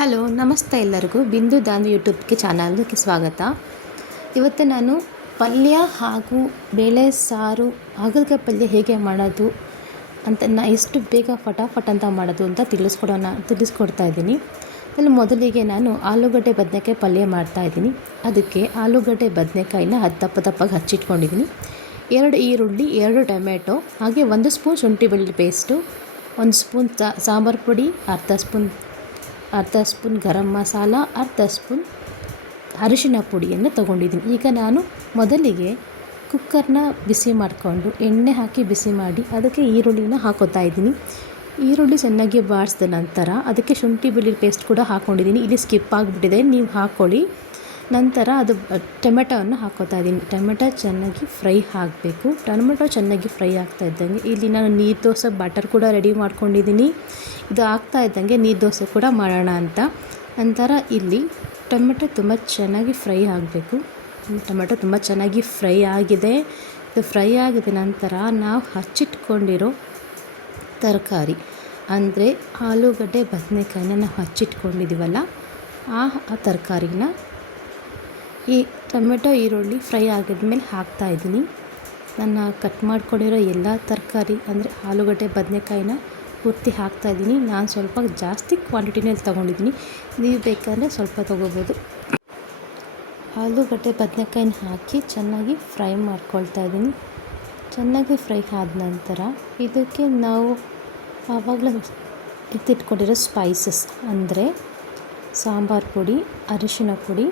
Hello ನಮಸ್ತೆ ಎಲ್ಲರಿಗೂ ಬಿಂದು ದಾಂದು ಯೂಟ್ಯೂಬ್ಗೆ ಚಾನಲ್ಗೆ ಸ್ವಾಗತ. ಇವತ್ತು ನಾನು ಪಲ್ಯ ಹಾಗೂ ಬೇಳೆ ಸಾರು ಹಾಗಲಕಾಯಿ ಪಲ್ಯ ಹೇಗೆ ಮಾಡೋದು ಅಂತ ಎಷ್ಟು ಬೇಗ ಫಟಾಫಟ್ ಅಂತ ಮಾಡೋದು ಅಂತ ತಿಳಿಸ್ಕೊಡ್ತಾ ಇದ್ದೀನಿ. ಅದರಲ್ಲಿ ಮೊದಲಿಗೆ ನಾನು ಆಲೂಗಡ್ಡೆ ಬದನೆಕಾಯಿ ಪಲ್ಯ ಮಾಡ್ತಾಯಿದ್ದೀನಿ. ಅದಕ್ಕೆ ಆಲೂಗಡ್ಡೆ ಬದನೆಕಾಯಿನ ದಪ್ಪಗೆ ಹಚ್ಚಿಟ್ಕೊಂಡಿದ್ದೀನಿ. 2 ಈರುಳ್ಳಿ, 2 ಟೊಮೆಟೊ, ಹಾಗೆ 1 ಸ್ಪೂನ್ ಶುಂಠಿ ಬೆಳ್ಳುಳ್ಳಿ ಪೇಸ್ಟು, 1 ಸ್ಪೂನ್ ಸಾಂಬಾರು ಪುಡಿ, ಅರ್ಧ ಸ್ಪೂನ್ ಗರಂ ಮಸಾಲ, ಅರ್ಧ ಸ್ಪೂನ್ ಅರಿಶಿನ ಪುಡಿಯನ್ನು ತೊಗೊಂಡಿದ್ದೀನಿ. ಈಗ ನಾನು ಮೊದಲಿಗೆ ಕುಕ್ಕರ್ನ ಬಿಸಿ ಮಾಡಿಕೊಂಡು ಎಣ್ಣೆ ಹಾಕಿ ಬಿಸಿ ಮಾಡಿ ಅದಕ್ಕೆ ಈರುಳ್ಳಿನ ಹಾಕೋತಾ ಇದ್ದೀನಿ. ಈರುಳ್ಳಿ ಚೆನ್ನಾಗಿ ಬಾಡಿಸಿದ ನಂತರ ಅದಕ್ಕೆ ಶುಂಠಿ ಬೆಳ್ಳುಳ್ಳಿ ಪೇಸ್ಟ್ ಕೂಡ ಹಾಕ್ಕೊಂಡಿದ್ದೀನಿ. ಇಲ್ಲಿ ಸ್ಕಿಪ್ ಆಗಿಬಿಟ್ಟಿದೆ, ನೀವು ಹಾಕ್ಕೊಳ್ಳಿ. ನಂತರ ಅದು ಟೊಮೆಟೊವನ್ನು ಹಾಕೋತಾ ಇದ್ದೀನಿ. ಟೊಮೆಟೊ ಚೆನ್ನಾಗಿ ಫ್ರೈ ಆಗಬೇಕು. ಟೊಮೆಟೊ ಚೆನ್ನಾಗಿ ಫ್ರೈ ಆಗ್ತಾ ಇದ್ದಂಗೆ ಇಲ್ಲಿ ನಾನು ನೀರು ದೋಸೆ ಬ್ಯಾಟರ್ ಕೂಡ ರೆಡಿ ಮಾಡ್ಕೊಂಡಿದ್ದೀನಿ. ಇದು ಆಗ್ತಾ ಇದ್ದಂಗೆ ನೀರು ದೋಸೆ ಕೂಡ ಮಾಡೋಣ ಅಂತ. ನಂತರ ಇಲ್ಲಿ ಟೊಮೆಟೊ ತುಂಬ ಚೆನ್ನಾಗಿ ಫ್ರೈ ಆಗಬೇಕು. ಟೊಮೆಟೊ ತುಂಬ ಚೆನ್ನಾಗಿ ಫ್ರೈ ಆಗಿದೆ. ಇದು ಫ್ರೈ ಆಗಿದ ನಂತರ ನಾವು ಹಚ್ಚಿಟ್ಕೊಂಡಿರೋ ತರಕಾರಿ ಅಂದರೆ ಆಲೂಗಡ್ಡೆ ಬದನೆಕಾಯಿನ ನಾವು ಹಚ್ಚಿಟ್ಕೊಂಡಿದ್ದೀವಲ್ಲ, ಆ ತರಕಾರಿನ ಈ ಟೊಮೆಟೊ ಈರುಳ್ಳಿ ಫ್ರೈ ಆಗಿದ್ಮೇಲೆ ಹಾಕ್ತಾಯಿದ್ದೀನಿ. ನಾನು ಕಟ್ ಮಾಡ್ಕೊಂಡಿರೋ ಎಲ್ಲ ತರಕಾರಿ ಅಂದರೆ ಆಲೂಗಡ್ಡೆ ಬದನೆಕಾಯಿನ ಪೂರ್ತಿ ಹಾಕ್ತಾಯಿದ್ದೀನಿ. ನಾನು ಸ್ವಲ್ಪ ಜಾಸ್ತಿ ಕ್ವಾಂಟಿಟಿನಲ್ಲಿ ತೊಗೊಂಡಿದ್ದೀನಿ, ನೀವು ಬೇಕಾದರೆ ಸ್ವಲ್ಪ ತೊಗೋಬೋದು. ಆಲೂಗಡ್ಡೆ ಬದನೆಕಾಯಿನ ಹಾಕಿ ಚೆನ್ನಾಗಿ ಫ್ರೈ ಮಾಡ್ಕೊಳ್ತಾ ಇದ್ದೀನಿ. ಚೆನ್ನಾಗಿ ಫ್ರೈ ಆದ ನಂತರ ಇದಕ್ಕೆ ನಾವು ಆವಾಗಲೇ ಎತ್ತಿಟ್ಕೊಂಡಿರೋ ಸ್ಪೈಸಸ್ ಅಂದರೆ ಸಾಂಬಾರು ಪುಡಿ, ಅರಿಶಿನ ಪುಡಿ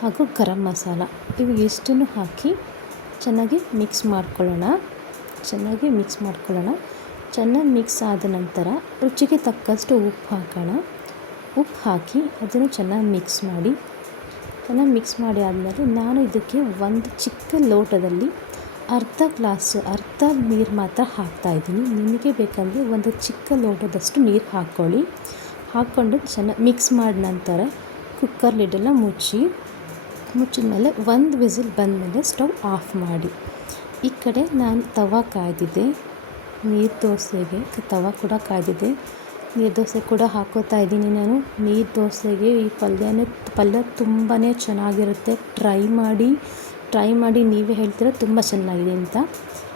ಹಾಗೂ ಗರಂ ಮಸಾಲ ಇವು ಇಷ್ಟನ್ನು ಹಾಕಿ ಚೆನ್ನಾಗಿ ಮಿಕ್ಸ್ ಮಾಡ್ಕೊಳ್ಳೋಣ. ಚೆನ್ನಾಗಿ ಮಿಕ್ಸ್ ಆದ ನಂತರ ರುಚಿಗೆ ತಕ್ಕಷ್ಟು ಉಪ್ಪು ಹಾಕೋಣ. ಉಪ್ಪು ಹಾಕಿ ಅದನ್ನು ಚೆನ್ನಾಗಿ ಮಿಕ್ಸ್ ಮಾಡಿ ಆದಮೇಲೆ ನಾನು ಇದಕ್ಕೆ ಒಂದು ಚಿಕ್ಕ ಲೋಟದಲ್ಲಿ ಅರ್ಧ ನೀರು ಮಾತ್ರ ಹಾಕ್ತಾಯಿದ್ದೀನಿ. ನಿಮಗೆ ಬೇಕಂದರೆ ಒಂದು ಚಿಕ್ಕ ಲೋಟದಷ್ಟು ನೀರು ಹಾಕ್ಕೊಂಡು ಚೆನ್ನಾಗಿ ಮಿಕ್ಸ್ ಮಾಡಿದ ನಂತರ ಕುಕ್ಕರ್ ಲಿಡ್ಡೆಲ್ಲ ಮುಚ್ಚಿದ ಮೇಲೆ 1 ವಿಸಿಲ್ ಬಂದಮೇಲೆ ಸ್ಟವ್ ಆಫ್ ಮಾಡಿ. ಈ ಕಡೆ ನಾನು ತವಾ ಕಾಯ್ದಿದ್ದೆ, ನೀರು ದೋಸೆಗೆ ತವಾ ಕೂಡ ಕಾಯ್ದಿದ್ದೆ. ನೀರು ದೋಸೆ ಕೂಡ ಹಾಕೋತಾ ಇದ್ದೀನಿ ನಾನು. ನೀರು ದೋಸೆಗೆ ಈ ಪಲ್ಯ ತುಂಬಾ ಚೆನ್ನಾಗಿರುತ್ತೆ. ಟ್ರೈ ಮಾಡಿ ನೀವೇ ಹೇಳ್ತೀರ ತುಂಬ ಚೆನ್ನಾಗಿದೆ ಅಂತ.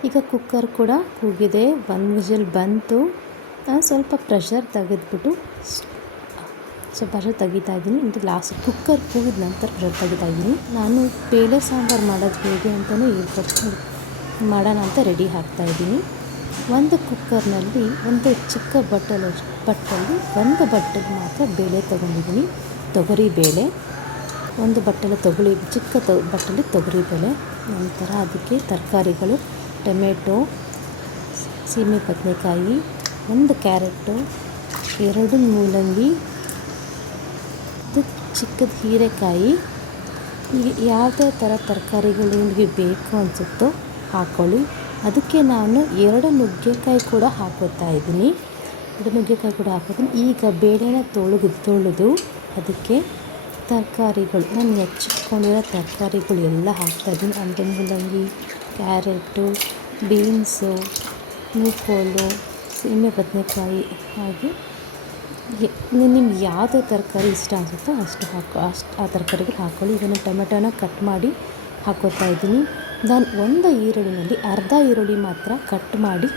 ಈಗ ಕುಕ್ಕರ್ ಕೂಡ ಕೂಗಿದೆ, 1 ವಿಸಿಲ್ ಬಂತು. ನಾನು ಸ್ವಲ್ಪ ಪ್ರೆಷರ್ ತೆಗೆದ್ಬಿಟ್ಟು ತೆಗಿತಾ ಇದ್ದೀನಿ. ಇದು ಲಾಸ್ಟ್ ಕುಕ್ಕರ್ ಕೂಗಿದ ನಂತರ ಪ್ರೆಷರ್ ತೆಗಿತಾ ಇದ್ದೀನಿ. ನಾನು ಬೇಳೆ ಸಾಂಬಾರು ಮಾಡೋದು ಹೇಗೆ ಅಂತಲೂ ಮಾಡೋಣ ಅಂತ ರೆಡಿ ಹಾಕ್ತಾಯಿದ್ದೀನಿ. ಒಂದು ಕುಕ್ಕರ್ನಲ್ಲಿ ಒಂದು ಚಿಕ್ಕ ಬಟ್ಟಲು 1 ಬಟ್ಟಲು ಮಾತ್ರ ಬೇಳೆ ತೊಗೊಂಡಿದ್ದೀನಿ, ತೊಗರಿ ಬೇಳೆ. 1 ಬಟ್ಟಲು ಚಿಕ್ಕ ಬಟ್ಟಲು ತೊಗರಿ ಬೇಳೆ. ನಂತರ ಅದಕ್ಕೆ ತರಕಾರಿಗಳು ಟೊಮೆಟೊ, ಸೀಮೆ ಬದನೆಕಾಯಿ, 1 ಕ್ಯಾರೆಟು, 2 ಮೂಲಂಗಿ, ಚಿಕ್ಕದ ಹೀರೆಕಾಯಿ. ಯಾವುದೇ ಥರ ತರಕಾರಿಗಳು ನಿಮಗೆ ಬೇಕು ಅನಿಸುತ್ತೋ ಹಾಕ್ಕೊಳ್ಳಿ. ಅದಕ್ಕೆ ನಾನು 2 ನುಗ್ಗೆಕಾಯಿ ಕೂಡ ಹಾಕೋತಾ ಇದ್ದೀನಿ. ಈಗ ಬೇಳೆನ ತೊಳೆದು ಅದಕ್ಕೆ ತರಕಾರಿಗಳು ನಾನು ಹೆಚ್ಚಿಟ್ಕೊಂಡಿರೋ ತರಕಾರಿಗಳು ಎಲ್ಲ ಹಾಕ್ತಾಯಿದ್ದೀನಿ. ಅಂದರೆ ಮೂಲಂಗಿ, ಕ್ಯಾರೆಟು, ಬೀನ್ಸು, ನೂಕೋಲು, ಸೀಮೆ ಬದನೆಕಾಯಿ, ಹಾಗೆ ನಿಮ್ಗೆ ಯಾವುದೇ ತರಕಾರಿ ಇಷ್ಟ ಅನಿಸುತ್ತೋ ಅಷ್ಟು ಆ ತರಕಾರಿಗಳು ಹಾಕ್ಕೊಳ್ಳಿ. ಇದನ್ನು ಟೊಮೆಟೊನ ಕಟ್ ಮಾಡಿ ಹಾಕೋತಾ ಇದ್ದೀನಿ. ನಾನು ಒಂದು ಈರುಳ್ಳಿನಲ್ಲಿ ಅರ್ಧ ಈರುಳ್ಳಿ ಮಾತ್ರ ಕಟ್ ಮಾಡಿ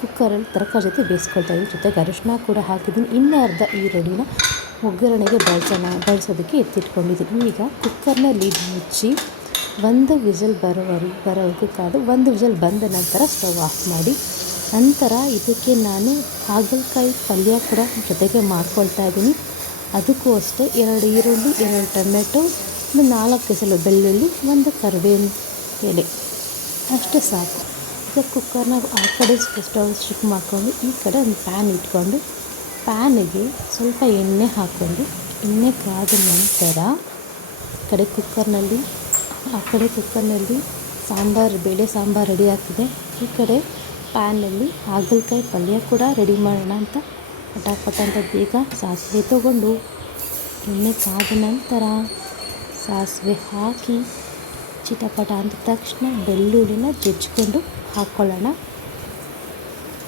ಕುಕ್ಕರಲ್ಲಿ ತರಕಾರಿ ಜೊತೆ ಬೇಯಿಸ್ಕೊಳ್ತಾ ಇದ್ದೀನಿ. ಜೊತೆಗೆ ಅರಿಶಿನ ಕೂಡ ಹಾಕಿದ್ದೀನಿ. ಇನ್ನೂ ಅರ್ಧ ಈರುಳ್ಳಿನ ಒಗ್ಗರಣೆಗೆ ಬಳಸೋದಕ್ಕೆ ಎತ್ತಿಟ್ಕೊಂಡಿದ್ದೀನಿ. ಈಗ ಕುಕ್ಕರ್ನ ಲಿಡ್ ಮುಚ್ಚಿ 1 ವಿಸಿಲ್ ಬರೋವರೆಗೂ ಕಾದು 1 ವಿಸಿಲ್ ಬಂದ ನಂತರ ಸ್ಟವ್ ಆಫ್ ಮಾಡಿ. ನಂತರ ಇದಕ್ಕೆ ನಾನು ಹಾಗಲಕಾಯಿ ಪಲ್ಯ ಕೂಡ ಜೊತೆಗೆ ಮಾಡ್ಕೊಳ್ತಾ ಇದ್ದೀನಿ. ಅದಕ್ಕೂ ಅಷ್ಟೇ 2 ಈರುಳ್ಳಿ, 2 ಟೊಮೆಟೊ, 4 ಎಸಳು ಬೆಳ್ಳುಳ್ಳಿ, 1 ಕರಿಬೇವಿನ ಎಲೆ ಅಷ್ಟು ಸಾಕು. ಈಗ ಕುಕ್ಕರ್ನ ಆ ಕಡೆ ಸ್ಟವ್ ಶಿಫ್ಟ್ ಮಾಡಿಕೊಂಡು ಈ ಕಡೆ ಒಂದು ಪ್ಯಾನ್ ಇಟ್ಕೊಂಡು ಪ್ಯಾನಿಗೆ ಸ್ವಲ್ಪ ಎಣ್ಣೆ ಹಾಕ್ಕೊಂಡು ಎಣ್ಣೆ ಕಾದ ನಂತರ ಆ ಕಡೆ ಕುಕ್ಕರ್ನಲ್ಲಿ ಬೇಳೆ ಸಾಂಬಾರು ರೆಡಿ ಆಗ್ತಿದೆ. ಈ ಕಡೆ ಪ್ಯಾನಲ್ಲಿ ಹಾಗಲಕಾಯಿ ಪಲ್ಯ ಕೂಡ ರೆಡಿ ಮಾಡೋಣ ಅಂತ ಪಟಾಪಟ ಅಂತ ಬೇಗ ಸಾಸಿವೆ ತೊಗೊಂಡು ಎಣ್ಣೆ ಕಾದ ನಂತರ ಸಾಸಿವೆ ಹಾಕಿ ಚಿಟಪಟ ಅಂದ ತಕ್ಷಣ ಬೆಳ್ಳುಳ್ಳಿನ ಜಜ್ಜಿಕೊಂಡು ಹಾಕ್ಕೊಳ್ಳೋಣ.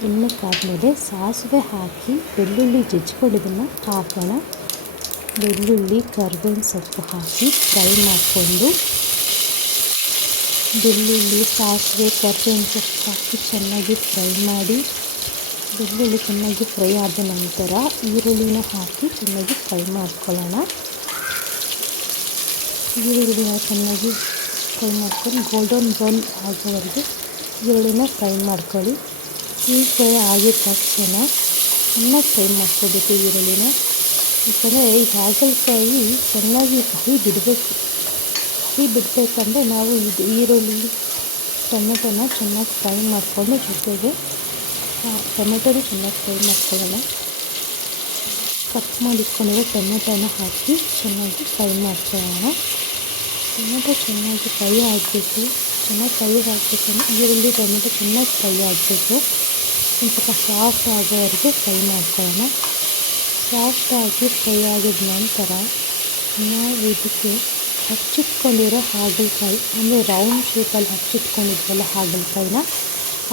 ಎಣ್ಣೆ ಸಾಸಿವೆ ಹಾಕಿ ಬೆಳ್ಳುಳ್ಳಿ ಜಜ್ಜಿಕೊಂಡಿದ್ದನ್ನು ಹಾಕೋಣ. ಬೆಳ್ಳುಳ್ಳಿ ಕರಿಬೇವಿನ ಸೊಪ್ಪು ಹಾಕಿ ಫ್ರೈ ಮಾಡಿಕೊಂಡು, ಬೆಳ್ಳುಳ್ಳಿ ಸಾಸಿವೆ ಕರಿಬೇವಿನ ಸೊಪ್ಪು ಹಾಕಿ ಚೆನ್ನಾಗಿ ಫ್ರೈ ಮಾಡಿ, ಬೆಳ್ಳುಳ್ಳಿ ಚೆನ್ನಾಗಿ ಫ್ರೈ ಆದ ನಂತರ ಈರುಳ್ಳಿನ ಹಾಕಿ ಚೆನ್ನಾಗಿ ಫ್ರೈ ಮಾಡ್ಕೊಳ್ಳೋಣ. ಈರುಳ್ಳಿನ ಚೆನ್ನಾಗಿ ಫ್ರೈ ಮಾಡ್ಕೊಂಡು ಗೋಲ್ಡನ್ ಬ್ರೌನ್ ಆಗೋವರೆಗೆ ಈರುಳ್ಳಿನ ಫ್ರೈ ಮಾಡ್ಕೊಳ್ಳಿ. ಈ ಫ್ರೈ ಆಗಿದ ತಕ್ಷಣ ಚೆನ್ನಾಗಿ ಫ್ರೈ ಮಾಡ್ಕೋಬೇಕು ಈರುಳ್ಳಿನ. ಯಾಕಂದರೆ ಈ ಹಾಗಲಕಾಯಿ ಚೆನ್ನಾಗಿ ಕಹಿ ಬಿಡಬೇಕು. ಕಹಿ ಬಿಡಬೇಕಂದ್ರೆ ನಾವು ಇದು ಈರುಳ್ಳಿ ಟೊಮೆಟೊನ ಚೆನ್ನಾಗಿ ಫ್ರೈ ಮಾಡಿಕೊಂಡು, ಜೊತೆಗೆ ಟೊಮೆಟೊನ ಚೆನ್ನಾಗಿ ಫ್ರೈ ಮಾಡ್ಕೊಳ್ಳೋಣ. ಕಟ್ ಮಾಡಿಟ್ಕೊಂಡಿರೋ ಟೊಮೆಟೊನ ಹಾಕಿ ಚೆನ್ನಾಗಿ ಫ್ರೈ ಮಾಡ್ಕೊಳ್ಳೋಣ. ಟೊಮೆಟೊ ಚೆನ್ನಾಗಿ ಫ್ರೈ ಆಗಬೇಕು. ಚೆನ್ನಾಗಿ ಫ್ರೈ ಆಗಬೇಕಂದ್ರೆ ಈರುಳ್ಳಿ ಟೊಮೆಟೊ ಚೆನ್ನಾಗಿ ಫ್ರೈ ಆಗಬೇಕು. ಒಂದು ಸ್ವಲ್ಪ ಸಾಫ್ಟ್ ಆಗೋವರೆಗೆ ಫ್ರೈ ಮಾಡ್ಕೊಳ್ಳೋಣ. ಸಾಫ್ಟಾಗಿ ಫ್ರೈ ಆಗಿದ ನಂತರ ನಾವು ಇದಕ್ಕೆ ಹಚ್ಚಿಟ್ಕೊಂಡಿರೋ ಹಾಗಲಕಾಯಿ, ಅಂದರೆ ರೌಂಡ್ ಶೇಪಲ್ಲಿ ಹಚ್ಚಿಟ್ಕೊಂಡಿದ್ವಲ್ಲ ಹಾಗಲಕಾಯಿನ,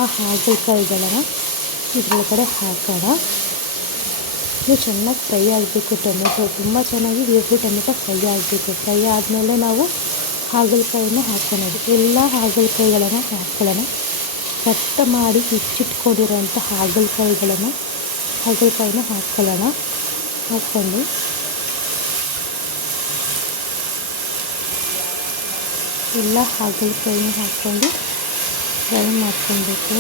ಆ ಹಾಗಲಕಾಯಿಗಳನ್ನು ಇದರೊಳಗಡೆ ಹಾಕೋಣ. ಇದು ಚೆನ್ನಾಗಿ ಫ್ರೈ ಆಗಬೇಕು. ಟೊಮೆಟೊ ತುಂಬ ಚೆನ್ನಾಗಿ ಈರುಳ್ಳಿ ಟೊಮೆಟೊ ಫ್ರೈ ಆಗಬೇಕು. ಫ್ರೈ ಆದಮೇಲೆ ನಾವು ಹಾಗಲಕಾಯಿನ ಹಾಕ್ಕೊಳ್ಳೋದು. ಎಲ್ಲ ಹಾಗಲಕಾಯಿಗಳನ್ನು ಹಾಕ್ಕೊಳ್ಳೋಣ. ಕಟ್ ಮಾಡಿ ಹೆಚ್ಚಿಟ್ಕೊಂಡಿರೋಂಥ ಹಾಗಲಕಾಯಿನ ಹಾಕ್ಕೊಳ್ಳೋಣ. ಹಾಕ್ಕೊಂಡು ಎಲ್ಲ ಹಾಗಲಕಾಯಿನ ಹಾಕ್ಕೊಂಡು ಫ್ರೈ ಮಾಡ್ಕೊಬೇಕು.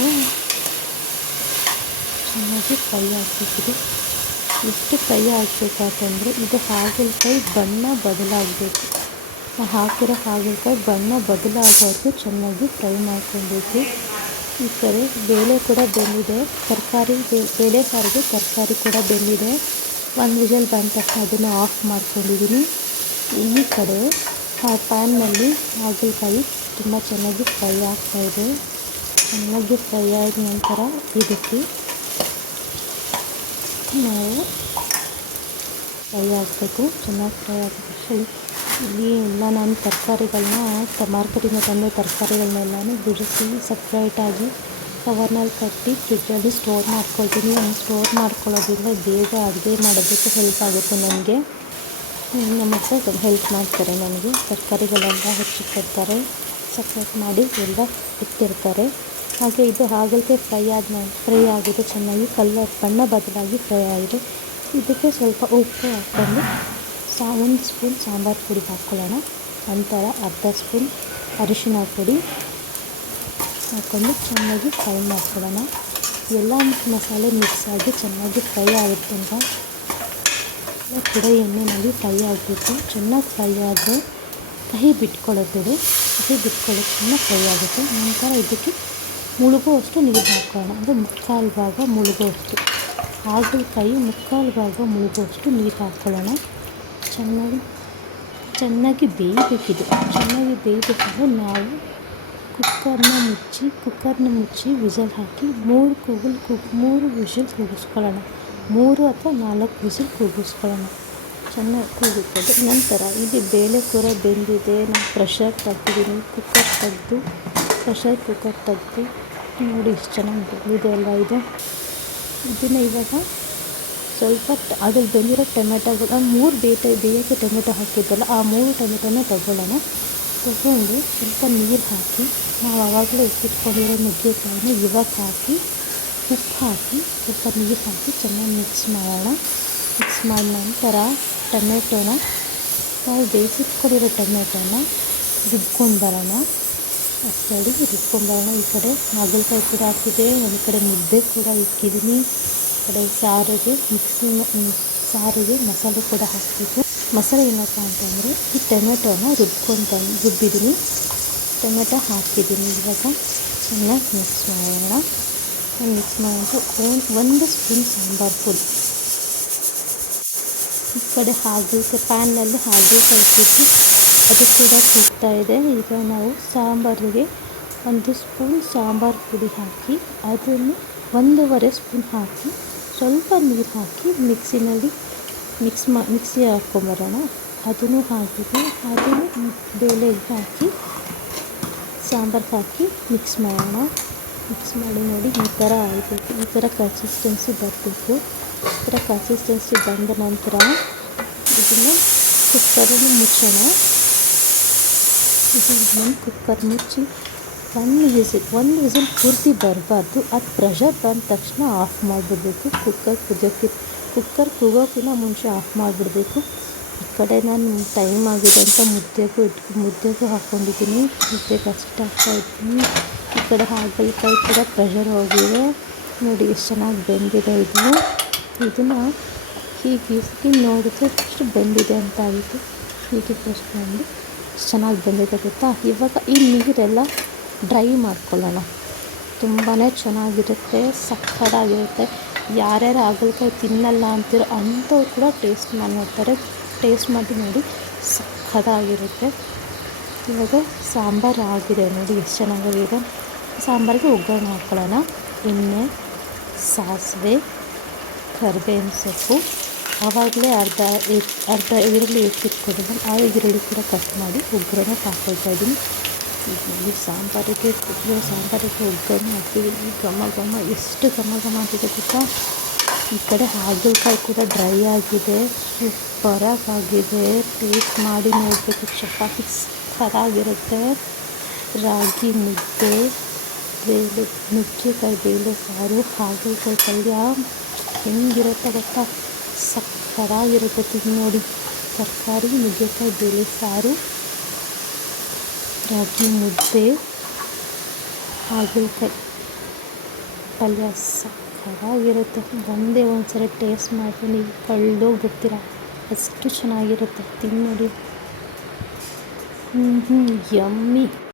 ಚೆನ್ನಾಗಿ ಫ್ರೈ ಆಗಬೇಕಿದೆ. ಎಷ್ಟು ಫ್ರೈ ಆಗಬೇಕಂತಂದರೆ ಇದು ಹಾಗಲಕಾಯಿ ಬಣ್ಣ ಬದಲಾಗಬೇಕು. ಹಾಕಿರೋ ಹಾಗಲಕಾಯಿ ಬಣ್ಣ ಬದಲಾಗೋವರೆಗೂ ಚೆನ್ನಾಗಿ ಫ್ರೈ ಮಾಡ್ಕೊಬೇಕು. ಈ ಕಡೆ ಬೇಳೆ ಕೂಡ ಬೆಂದಿದೆ. ಬೇಳೆ ಸಾರಿಗೆ ತರಕಾರಿ ಕೂಡ ಬೆಂದಿದೆ. ಒಂದು ವಿಷಲ್ ಬಂದ ತಕ್ಷಣ ಅದನ್ನು ಆಫ್ ಮಾಡ್ಕೊಂಡಿದ್ದೀನಿ. ಈ ಕಡೆ ಆ ಪ್ಯಾನ್ನಲ್ಲಿ ಹಾಗಲಕಾಯಿ ತುಂಬ ಚೆನ್ನಾಗಿ ಫ್ರೈ ಆಗ್ತಾಯಿದೆ. ಚೆನ್ನಾಗಿ ಫ್ರೈ ಆದ ನಂತರ ಇದಕ್ಕೆ ನಾವು ಫ್ರೈ ಆಗಬೇಕು. ಚೆನ್ನಾಗಿ ಫ್ರೈ ಆಗಬೇಕು. ಇಲ್ಲಿ ಎಲ್ಲ ನಾನು ತರಕಾರಿಗಳನ್ನ ಮಾರ್ಕೆಟಿಂದ ತಂದ ತರಕಾರಿಗಳನ್ನೆಲ್ಲನೂ ಬಿಡಿಸಿ ಸಪ್ರೇಟಾಗಿ ಕವರ್ನಲ್ಲಿ ಕಟ್ಟಿ ಫ್ರಿಜ್ಜಲ್ಲಿ ಸ್ಟೋರ್ ಮಾಡ್ಕೊಳ್ತೀನಿ. ನಾನು ಸ್ಟೋರ್ ಮಾಡ್ಕೊಳ್ಳೋದ್ರಿಂದ ಬೇಗ ಅಡುಗೆ ಮಾಡೋದಕ್ಕೆ ಹೆಲ್ಪ್ ಆಗುತ್ತೆ ನನಗೆ. ಮತ್ತು ಹೆಲ್ಪ್ ಮಾಡ್ತಾರೆ ನನಗೆ. ತರಕಾರಿಗಳೆಲ್ಲ ಹೆಚ್ಚಿಕೊಡ್ತಾರೆ, ಸಪ್ರೇಟ್ ಮಾಡಿ ಎಲ್ಲ ಇಟ್ಟಿರ್ತಾರೆ. ಹಾಗೆ ಇದು ಹಾಗಲಕಾಯಿ ಫ್ರೈ ಆಗಿದೆ. ಚೆನ್ನಾಗಿ ಬಣ್ಣ ಬದಲಾಗಿ ಫ್ರೈ ಆಗಿದೆ. ಇದಕ್ಕೆ ಸ್ವಲ್ಪ ಉಪ್ಪು ಹಾಕ್ಕೊಂಡು 1 ಸ್ಪೂನ್ ಸಾಂಬಾರು ಪುಡಿ ಹಾಕ್ಕೊಳ್ಳೋಣ. ನಂತರ ಅರ್ಧ ಸ್ಪೂನ್ ಅರಿಶಿನ ಪುಡಿ ಹಾಕ್ಕೊಂಡು ಚೆನ್ನಾಗಿ ಫ್ರೈ ಮಾಡ್ಕೊಳ್ಳೋಣ. ಎಲ್ಲ ಮಸಾಲೆ ಮಿಕ್ಸ್ ಆಗಿ ಚೆನ್ನಾಗಿ ಫ್ರೈ ಆಗುತ್ತೆ ಅಂತ ಕೂಡ ಎಣ್ಣೆಯಲ್ಲಿ ಫ್ರೈ ಆಗಬೇಕು. ಚೆನ್ನಾಗಿ ಫ್ರೈ ಆದರೆ ಕಹಿ ಬಿಟ್ಕೊಳ್ಳುತ್ತದೆ. ಕಹಿ ಬಿಟ್ಕೊಳ್ಳೋಕೆ ಚೆನ್ನಾಗಿ ಫ್ರೈ ಆಗುತ್ತೆ. ನಂತರ ಇದಕ್ಕೆ ಮುಳುಗುವಷ್ಟು ನೀರು ಹಾಕೋಣ. ಅಂದರೆ ಮುಕ್ಕಾಲು ಭಾಗ ಮುಳುಗುವಷ್ಟು, ಹಾಗಲಕಾಯಿ ಮುಕ್ಕಾಲು ಭಾಗ ಮುಳುಗುವಷ್ಟು ನೀರು ಹಾಕ್ಕೊಳ್ಳೋಣ. ಚೆನ್ನಾಗಿ ಬೇಯಬೇಕಿದೆ. ಚೆನ್ನಾಗಿ ಬೇಯಬೇಕಂದ್ರೆ ನಾವು ಕುಕ್ಕರ್ನ ಮುಚ್ಚಿ ವಿಷಲ್ ಹಾಕಿ 3 ವಿಷಲ್ ಕೂಗಿಸ್ಕೊಳ್ಳೋಣ. 3 ಅಥವಾ 4 ವಿಷಲ್ ಕೂಗಿಸ್ಕೊಳ್ಳೋಣ. ಚೆನ್ನಾಗಿ ಕೂಗುತ್ತದೆ. ನಂತರ ಇಲ್ಲಿ ಬೇಳೆ ಕೂಡ ಬೆಂದಿದೆ. ನಾನು ಪ್ರೆಷರ್ ತೆಗ್ದಿದ್ದೀನಿ. ಪ್ರೆಷರ್ ಕುಕ್ಕರ್ ತೆಗೆದು ನೋಡಿ ಎಷ್ಟು ಚೆನ್ನಾಗಿ ಬೆಂದಿದೆ ಅಲ್ಲ ಇದು. ಇದನ್ನು ಇವಾಗ ಸ್ವಲ್ಪ ಅದ್ರಲ್ಲಿ ಬೆಂದಿರೋ ಟೊಮೆಟೊಗಳು 3 ಬೇಯೋಕ್ಕೆ ಟೊಮೆಟೊ ಹಾಕಿದ್ದಲ್ಲ, ಆ 3 ಟೊಮೆಟೊನ ತಗೊಳ್ಳೋಣ. ತಗೊಂಡು ಸ್ವಲ್ಪ ನೀರು ಹಾಕಿ ನಾವು ಆವಾಗಲೇ ಎತ್ತಿಟ್ಕೊಂಡಿರೋ ನುಗ್ಗೆಕಾಯಿನ ಇವಾಗ ಹಾಕಿ ಉಪ್ಪು ಹಾಕಿ ಸ್ವಲ್ಪ ನೀರು ಹಾಕಿ ಚೆನ್ನಾಗಿ ಮಿಕ್ಸ್ ಮಾಡೋಣ. ಮಿಕ್ಸ್ ಮಾಡಿದ ನಂತರ ನಾವು ಬೇಯಿಸಿಟ್ಕೊಂಡಿರೋ ಟೊಮೆಟೊನ ರುಬ್ಕೊಂಡು ಬರೋಣ. ಅಷ್ಟರಲ್ಲಿ ರುಬ್ಕೊಂಬರೋಣ. ಈ ಕಡೆ ಹಾಗಲಕಾಯಿ ಕೂಡ ಹಾಕಿದೆ, ಒಂದು ಕಡೆ ಮುದ್ದೆ ಕೂಡ ಇಕ್ಕಿದ್ದೀನಿ. ಈ ಕಡೆ ಸಾರಿಗೆ ಮಸಾಲೆ ಕೂಡ ಹಾಕಬೇಕು. ಮಸಾಲೆ ಏನಪ್ಪ ಅಂತಂದರೆ ಈ ಟೊಮೆಟೊನ ರುಬ್ಬಿದ್ದೀನಿ, ಟೊಮೆಟೊ ಹಾಕಿದ್ದೀನಿ. ಇವಾಗ ಚೆನ್ನಾಗಿ ಮಿಕ್ಸ್ ಮಾಡೋಣ. ಮಿಕ್ಸ್ ಮಾಡೋದು 1 ಸ್ಪೂನ್ ಸಾಂಬಾರು ಪುಡಿ. ಈ ಕಡೆ ಪ್ಯಾನ್ನಲ್ಲಿ ಹಾಗಲಕಾಯಿ ಇಟ್ಟಿದ್ದು ಅದು ಕೂಡ ಕೂಗ್ತಾ ಇದೆ. ಈಗ ನಾವು ಸಾಂಬಾರಿಗೆ 1 ಸ್ಪೂನ್ ಸಾಂಬಾರು ಪುಡಿ ಹಾಕಿ ಅದನ್ನು 1.5 ಸ್ಪೂನ್ ಹಾಕಿ ಸ್ವಲ್ಪ ನೀರು ಹಾಕಿ ಮಿಕ್ಸಿ ಹಾಕ್ಕೊಂಬರೋಣ. ಅದನ್ನು ಹಾಕಿದ್ದು ಅದನ್ನು ಬೇಳೆಗೆ ಹಾಕಿ ಸಾಂಬಾರು ಹಾಕಿ ಮಿಕ್ಸ್ ಮಾಡೋಣ. ಮಿಕ್ಸ್ ಮಾಡಿ ನೋಡಿ ಈ ಥರ ಆಗಬೇಕು. ಈ ಥರ ಕನ್ಸಿಸ್ಟೆನ್ಸಿ ಬರಬೇಕು. ಈ ಥರ ಕನ್ಸಿಸ್ಟೆನ್ಸಿ ಬಂದ ನಂತರ ಇದನ್ನು ಕುಕ್ಕರನ್ನು ಮುಚ್ಚೋಣ. ಇದನ್ನು ಕುಕ್ಕರ್ ಮುಚ್ಚಿ ಒಂದು ವಿಸಿಲ್ ಪೂರ್ತಿ ಬರಬಾರ್ದು. ಅದು ಪ್ರೆಷರ್ ಬಂದ ತಕ್ಷಣ ಆಫ್ ಮಾಡಿಬಿಡ್ಬೇಕು. ಕುಕ್ಕರ್ ಕೂಗೋಕ್ಕಿಂತ ಮುಂಚೆ ಆಫ್ ಮಾಡಿಬಿಡ್ಬೇಕು. ಈ ಕಡೆ ನಾನು ಟೈಮ್ ಆಗಿದೆ ಅಂತ ಮುದ್ದೆಗೂ ಹಾಕ್ಕೊಂಡಿದ್ದೀನಿ. ಮುದ್ದೆಗೆ ಅಷ್ಟು ಹಾಕ್ತಾಯಿದ್ದೀನಿ. ಈ ಕಡೆ ಹಾಗಲಕಾಯಿ ಕೂಡ ಪ್ರೆಷರ್ ಹೋಗಿದೆ. ನೋಡಿ ಎಷ್ಟು ಚೆನ್ನಾಗಿ ಬೆಂದಿದೆ ಇದನ್ನು ಹೀಗೆ ನೋಡಿದ್ರೆ ಎಷ್ಟು ಬೆಂದಿದೆ ಅಂತ ಆಯಿತು. ಹೀಗೆ ಫಸ್ಟ್ ನೋಡಿ ಎಷ್ಟು ಚೆನ್ನಾಗಿ ಬೆಂದಿದೆ ಗೊತ್ತಾ. ಇವಾಗ ಈ ನೀರೆಲ್ಲ ಡ್ರೈ ಮಾಡ್ಕೊಳ್ಳೋಣ. ತುಂಬಾ ಚೆನ್ನಾಗಿರುತ್ತೆ, ಸಕ್ಕತ್ತಾಗಿರುತ್ತೆ. ಯಾರ್ಯಾರು ಹಾಗಲಕಾಯಿ ತಿನ್ನಲ್ಲ ಅಂತೀರೋ ಅಂಥವ್ರು ಕೂಡ ಟೇಸ್ಟ್ ಮಾಡಿ ನೋಡ್ತಾರೆ. ಟೇಸ್ಟ್ ಮಾಡಿ ನೋಡಿ, ಸಕ್ಕತ್ತಾಗಿರುತ್ತೆ. ಇವಾಗ ಸಾಂಬಾರು ಆಗಿದೆ ನೋಡಿ ಎಷ್ಟು ಚೆನ್ನಾಗಿದೆ. ಸಾಂಬಾರಿಗೆ ಒಗ್ಗರಣೆ ಹಾಕ್ಕೊಳ್ಳೋಣ. ಎಣ್ಣೆ, ಸಾಸಿವೆ, ಕರಿಬೇವಿನ ಸೊಪ್ಪು, ಆವಾಗಲೇ ಅರ್ಧ ಈರುಳ್ಳಿ ಎತ್ತಿಟ್ಕೊಂಡಿದ್ದೀನಿ. ಆ ಈರುಳ್ಳಿ ಕೂಡ ಕಟ್ ಮಾಡಿ ಒಗ್ಗರಣೆ ಹಾಕ್ಕೊಳ್ತಾಯಿದ್ದೀನಿ. ಈ ಸಾಂಬಾರಿಗೆ ಒಗ್ಗರಣೆ ಹಾಕ್ತಿದ್ದೀನಿ. ಘಮ ಎಷ್ಟು ಘಮ ಅಂತಿದೆ ಗೊತ್ತಾ. ಈ ಕಡೆ ಹಾಗಲಕಾಯಿ ಕೂಡ ಡ್ರೈ ಆಗಿದೆ, ಸೂಪರಾಗಿದೆ. ಟೇಸ್ಟ್ ಮಾಡಿ ನೋಡಬೇಕು. ಚಪಾತಿ ಸಕ್ಕತ್ತಾಗಿರುತ್ತೆ. ರಾಗಿ ಮುದ್ದೆ, ನುಗ್ಗೆಕಾಯಿ ಬೇಳೆ ಸಾರು, ಹಾಗಲಕಾಯಿ ಪಲ್ಯ ಹೆಂಗಿರುತ್ತೆ ಗೊತ್ತಾ, ಸಕ್ಕತ್ತಾಗಿರುತ್ತೆ. ತಿಂದು ನೋಡಿ. ತರಕಾರಿ, ನುಗ್ಗೆಕಾಯಿ ಬೇಳೆ ಸಾರು, ರಾಗಿ ಮುದ್ದೆ, ಹಾಗಲಕಾಯಿ ಪಲ್ಯ ಸಕ್ಕತ್ತಾಗಿರುತ್ತೆ. ಒಂದೇ ಒಂದ್ಸರಿ ಟೇಸ್ಟ್ ಮಾಡ್ತೀನಿ, ನೀವು ಕಳ್ದೋಗ್ಬಿಡ್ತೀರ, ಅಷ್ಟು ಚೆನ್ನಾಗಿರುತ್ತೆ. ತಿಂದು ನೋಡಿ. ಯಮ್ಮಿ.